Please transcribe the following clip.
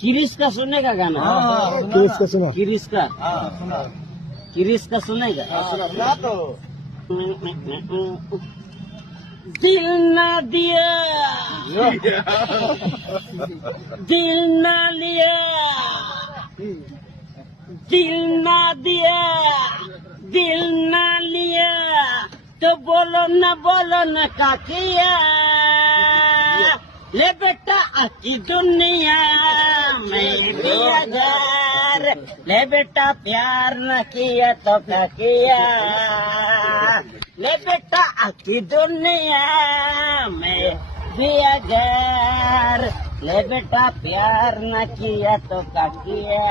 किरिस का सुनेगा गाना? किरिस का सुना। किरिस का किरिस का सुनेगा? सुना तो दिल ना दिया दिल ना लिया दिल ना दिया दिल ना लिया तो बोलो ना काकिया ले बेटा आकी दुनिया में भी अगर ले बेटा प्यार न किया तो क्या किया ले बेटा आकी दुनिया में भी अगर ले बेटा प्यार न किया तो क्या किया